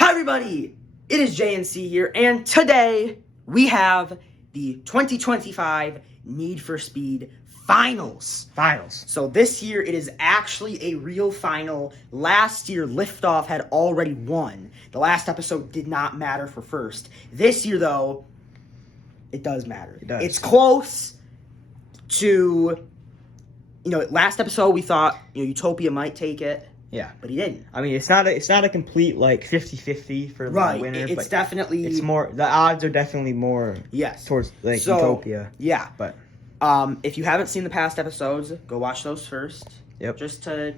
Hi everybody, it is JNC here, and today we have the 2025 Need for Speed Finals. So this year it is actually a real final. Last year, Liftoff had already won. The last episode did not matter for first. This year, though, it does matter. It does. It's close to, last episode we thought, Utopia might take it. Yeah, but he didn't. I mean, it's not a complete 50-50 for the winner. It's but definitely it's more. The odds are definitely more. Yes. Towards Utopia. Yeah, but if you haven't seen the past episodes, go watch those first. Yep. Just to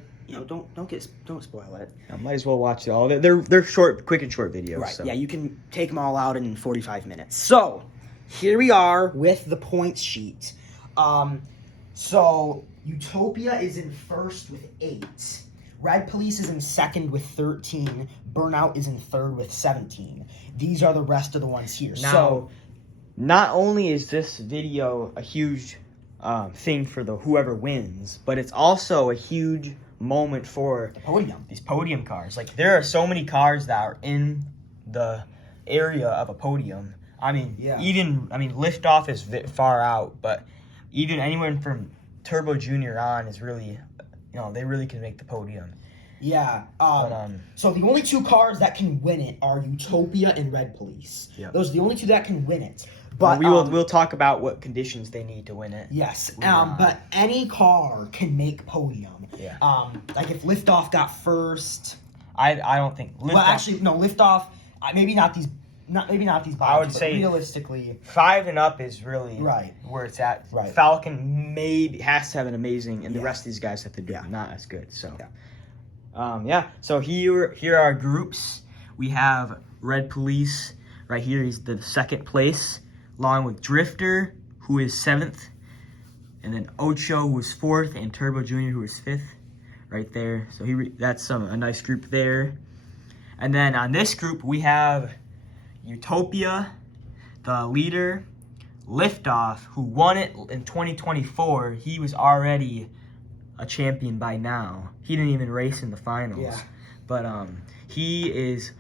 don't spoil it. I might as well watch it all. They're short, quick and short videos. Right. So. Yeah, you can take them all out in 45 minutes. So here we are with the points sheet. So Utopia is in first with 8. Red Police is in second with 13. Burnout is in third with 17. These are the rest of the ones here. Now, not only is this video a huge thing for whoever wins, but it's also a huge moment for the podium. These podium cars. Like, there are so many cars that are in the area of a podium. I mean, Liftoff is far out, but even anyone from Turbo Jr. on is really... they really can make the podium. Yeah. So the only 2 cars that can win it are Utopia and Red Police. Yep. Those are the only 2 that can win it. But we'll talk about what conditions they need to win it. Yes. But any car can make podium. Yeah. Like if Liftoff got first. I don't think. Liftoff. Maybe not these. I would say realistically, 5 and up is really right where it's at. Right. Falcon maybe has to have an amazing, and the rest of these guys have to do not as good. So, So here are our groups. We have Red Police right here. He's the second place, along with Drifter, who is 7th, and then Ocho, who is 4th, and Turbo Jr., who is 5th, right there. So that's a nice group there. And then on this group we have Utopia, the leader, Liftoff, who won it in 2024. He was already a champion by now. He didn't even race in the finals. Yeah. But he is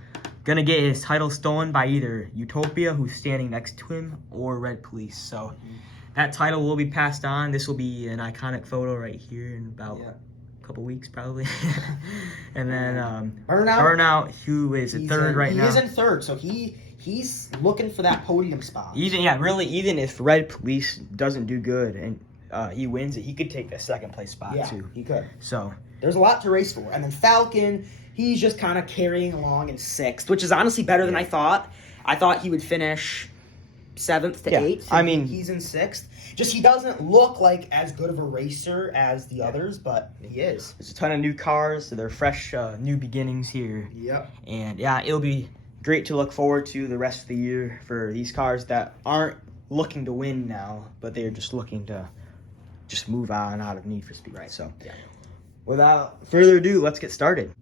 going to get his title stolen by either Utopia, who's standing next to him, or Red Police. So that title will be passed on. This will be an iconic photo right here in about a couple weeks, probably. And then Burnout, who is in third right now. He is in third, so he's looking for that podium spot. Even if Red Police doesn't do good and he wins it, he could take the second place spot too. He could. So there's a lot to race for. And then Falcon, he's just kind of carrying along in 6th, which is honestly better than I thought. I thought he would finish 7th to 8th. I mean, he's in 6th. Just he doesn't look like as good of a racer as the others, but he is. There's a ton of new cars, so they're fresh, new beginnings here. Yep. And it'll be great to look forward to the rest of the year for these cars that aren't looking to win now, but they're just looking to just move on out of Need for Speed. Right. So, without further ado, let's get started.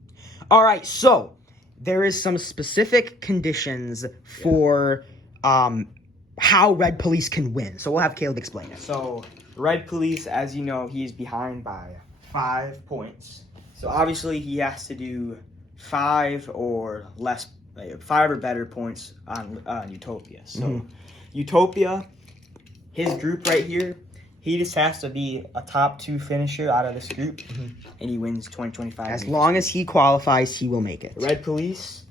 All right. So there is some specific conditions for how Red Police can win. So we'll have Caleb explain it. So Red Police, as you know, he's behind by 5 points. So obviously he has to do 5 or less. 5 or better points on Utopia. So Utopia, his group right here, he just has to be a top 2 finisher out of this group, and he wins 2025. As long as he qualifies, he will make it. Red Police,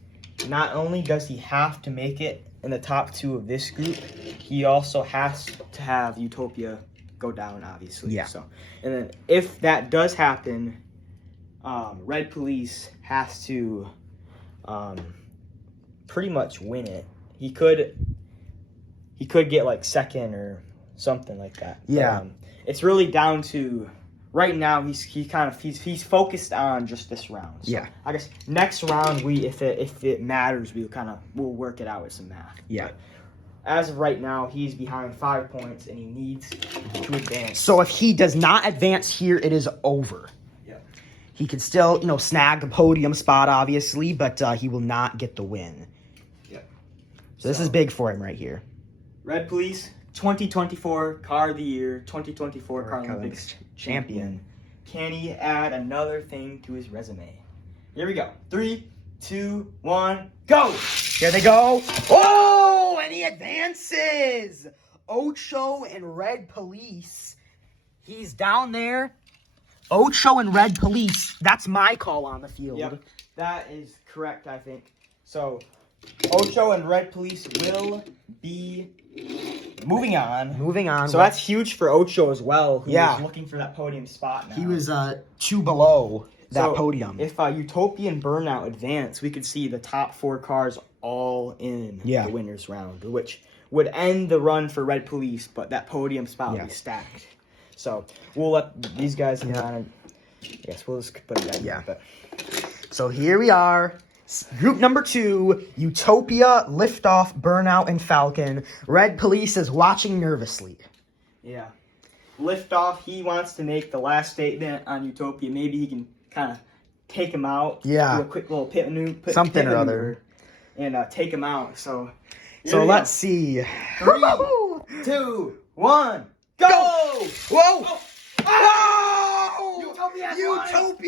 not only does he have to make it in the top 2 of this group, he also has to have Utopia go down, obviously. Yeah. So, and then if that does happen, Red Police has to pretty much win it. He could get like second or something like that. Yeah. But, it's really down to right now. He's focused on just this round. So yeah. I guess next round if it matters, we'll work it out with some math. Yeah. But as of right now, he's behind 5 points and he needs to advance. So if he does not advance here, it is over. Yeah. He can still, snag the podium spot, obviously, but he will not get the win. So this is big for him right here. Red Police, 2024 Car of the Year, 2024 Car Olympics champion. Can he add another thing to his resume? Here we go. 3, 2, 1, go! Here they go. Oh, and he advances. Ocho and Red Police. He's down there. Ocho and Red Police. That's my call on the field. Yep, that is correct, I think. So, Ocho and Red Police will be moving on. Moving on. So that's huge for Ocho as well, who Yeah. is looking for that podium spot now. He was 2 below that podium. If Utopia and Burnout advance, we could see the top 4 cars all in the winners round, which would end the run for Red Police, but that podium spot will be stacked. So we'll let these guys kind of. I guess we'll just put it down. But so here we are. Group number 2, Utopia, Liftoff, Burnout, and Falcon. Red Police is watching nervously. Yeah. Liftoff, he wants to make the last statement on Utopia. Maybe he can kind of take him out. Yeah. Do a quick little pit Something or other. And take him out. So let's see. 3, 2, 1, go! Whoa! Oh! Utopia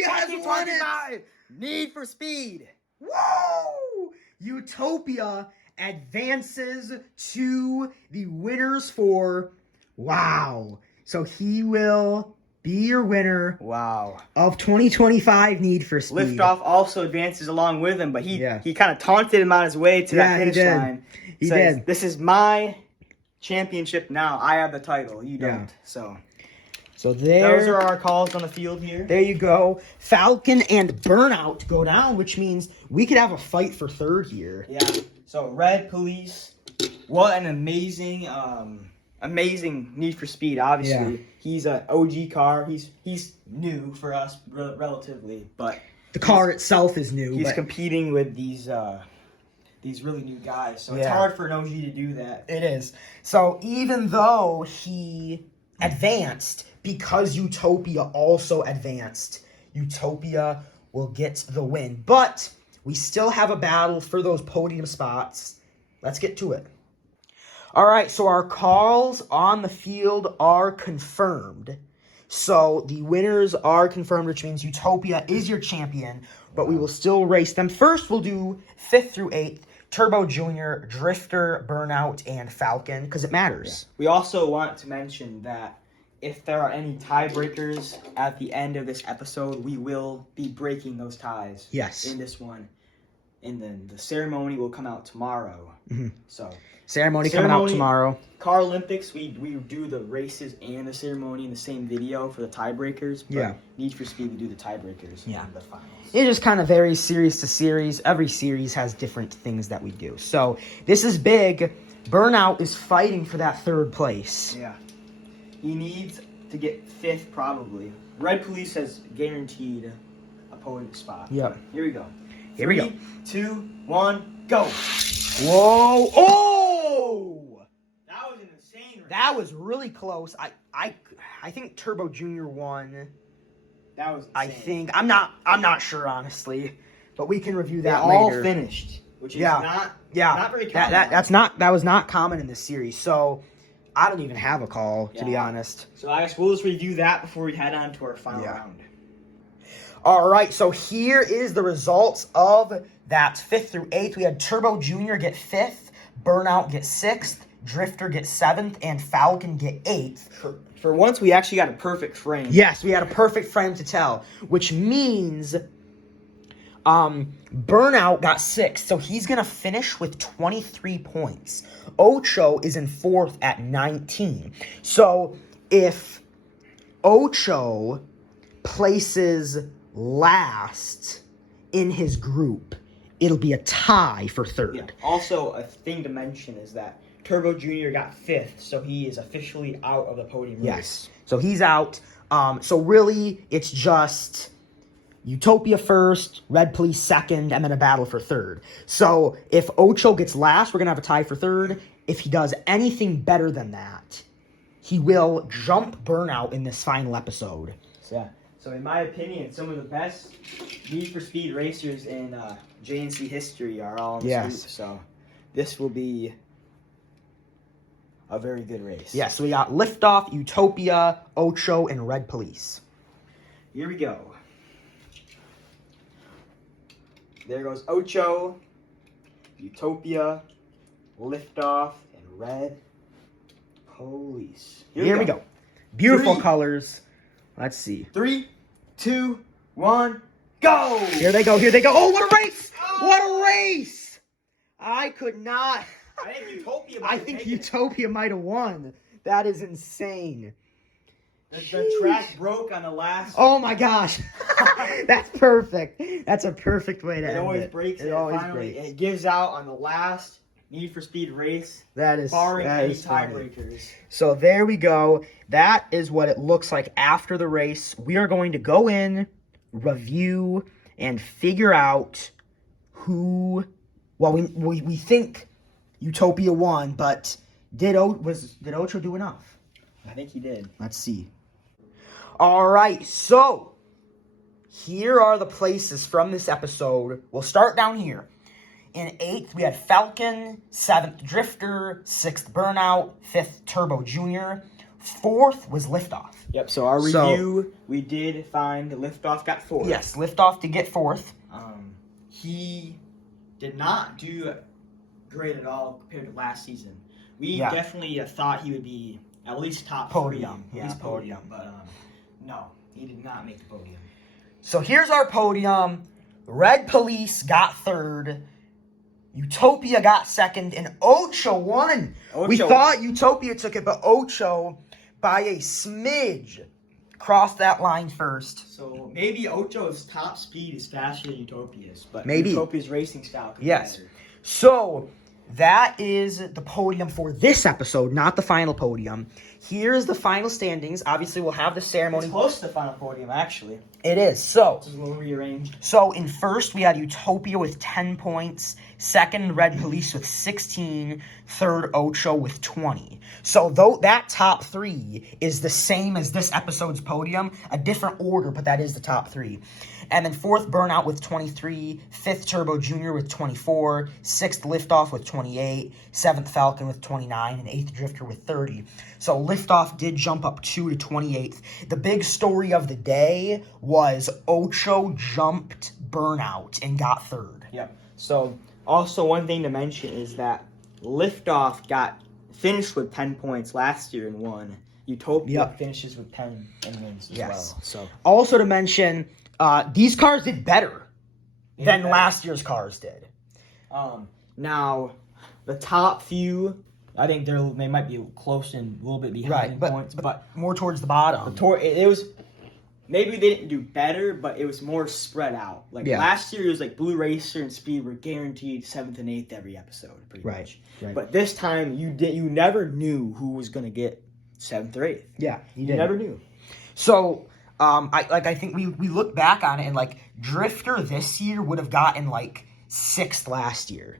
has won it! Need for Speed. Whoa! Utopia advances to the winners for... Wow. So he will be your winner of 2025 Need for Speed. Liftoff also advances along with him, but he kind of taunted him on his way to that finish line. He did. This is my championship now. I have the title. You don't. So those are our calls on the field here. There you go. Falcon and Burnout go down, which means we could have a fight for third here. Yeah. So Red Police, what an amazing amazing Need for Speed. Obviously, he's an OG car. He's new for us relatively, but the car itself is new. He's competing with these really new guys, so it's hard for an OG to do that. It is. So even though he advanced, because Utopia also advanced, Utopia will get the win. But we still have a battle for those podium spots. Let's get to it. All right, so our calls on the field are confirmed. So the winners are confirmed, which means Utopia is your champion, but we will still race them. First, we'll do 5th through 8th, Turbo Junior, Drifter, Burnout, and Falcon, because it matters. We also want to mention that if there are any tiebreakers at the end of this episode, we will be breaking those ties. Yes. In this one. And then the ceremony will come out tomorrow. Mm-hmm. So Ceremony coming out tomorrow. Car Olympics, we do the races and the ceremony in the same video for the tiebreakers. But Need for Speed, we do the tiebreakers in the finals. It just kind of varies series to series. Every series has different things that we do. So this is big. Burnout is fighting for that 3rd place. Yeah. He needs to get 5th probably. Red Police has guaranteed a podium spot. Yep. Here we go. Here we go. 3, 2, 1, go. Whoa! Oh! That was an insane race. That was really close. I think Turbo Junior won. That was insane. I think I'm not sure honestly, but we can review that they later. all finished, which is not very common. That was not common in this series. So I don't even have a call to be honest. So I guess we'll just review that before we head on to our final round. All right, so here is the results of that 5th through 8th. We had Turbo Junior get 5th, Burnout get 6th, Drifter get 7th, and Falcon get 8th. For once, we actually got a perfect frame. Yes, we had a perfect frame to tell, which means Burnout got 6th, so he's going to finish with 23 points. Ocho is in 4th at 19. So if Ocho places last in his group, it'll be a tie for 3rd. Yeah. Also, a thing to mention is that Turbo Junior got 5th, so he is officially out of the podium race. Yes, so he's out. So really, it's just Utopia 1st, Red Police 2nd, and then a battle for 3rd. So if Ocho gets last, we're going to have a tie for 3rd. If he does anything better than that, he will jump Burnout in this final episode. So in my opinion, some of the best Need for Speed racers in JNC history are all in this group. So this will be a very good race. Yes, so we got Liftoff, Utopia, Ocho, and Red Police. Here we go. there goes Ocho, Utopia, Liftoff, and Red Police. Here we go. Beautiful 3, colors. Let's see. 3, 2, 1, go! Here they go. Here they go. Oh, what a race! What a race! I could not. I think Utopia. I think Utopia might have won. That is insane. The track broke on the last. Oh my gosh. That's perfect. That's a perfect way to It end always it. breaks. It and always finally, breaks. It gives out on the last Need for Speed race, That is barring that any is funny. tiebreakers. So there we go. That is what it looks like after the race. We are going to go in, review, and figure out who. Well, we think Utopia won, but did Ocho do enough? I think he did. Let's see. All right, so here are the places from this episode. We'll start down here. In 8th, we had Falcon. 7th, Drifter. 6th, Burnout. 5th, Turbo Jr. 4th was Liftoff. Yep. So our review, we did find Liftoff got 4th. Yes, Liftoff did get 4th. He did not do great at all compared to last season. We Yeah. definitely thought he would be at least top Podium. 3. Yeah, At least podium. podium. But no, he did not make the podium. So here's our podium. Red Police got 3rd. Utopia got 2nd, and Ocho won. We Ocho thought Utopia took it, but Ocho, by a smidge, crossed that line first. So maybe Ocho's top speed is faster than Utopia's, but Maybe. Utopia's racing style could be Yes. better. So that is the podium for this episode, not the final podium. Here's the final standings. Obviously, we'll have the ceremony. It's close to the final podium, actually. It is. So It's a little rearranged. So in first, we had Utopia with 10 points. Second, Red Police with 16. Third, Ocho with 20. So though that top 3 is the same as this episode's podium, a different order, but that is the top 3. And then fourth, Burnout with 23. Fifth, Turbo Jr. with 24. Sixth, Liftoff with 28. Seventh, Falcon with 29. And eighth, Drifter with 30. So Liftoff did jump up 2 to 28th. The big story of the day was Ocho jumped Burnout and got 3rd. Yep. So also one thing to mention is that Liftoff finished with 10 points last year and won. Utopia finishes with 10 and wins as well. So Also to mention, these cars did better than last year's cars did. now the top few, I think they might be close and a little bit behind in points, but more towards the bottom. it was maybe they didn't do better, but it was more spread out. Like last year, it was like Blue Racer and Speed were guaranteed 7th and 8th every episode, pretty much. Right. But this time, you never knew who was gonna get 7th or 8th. Yeah, You never knew. So, I think we look back on it and like Drifter this year would have gotten like 6th last year.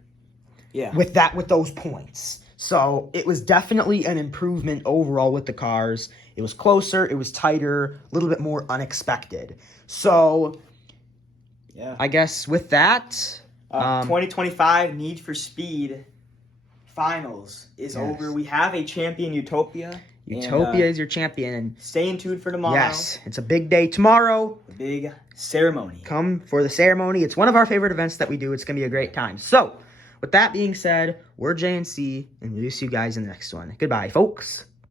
Yeah. With those points. So it was definitely an improvement overall with the cars. It was closer, it was tighter, a little bit more unexpected. So, yeah. I guess with that, 2025 Need for Speed Finals is over. We have a champion, Utopia. Utopia is your champion. And stay tuned for tomorrow. yes, it's a big day tomorrow. The big ceremony. Come for the ceremony. It's one of our favorite events that we do. It's going to be a great time. So, with that being said, we're JNC, and we'll see you guys in the next one. Goodbye, folks.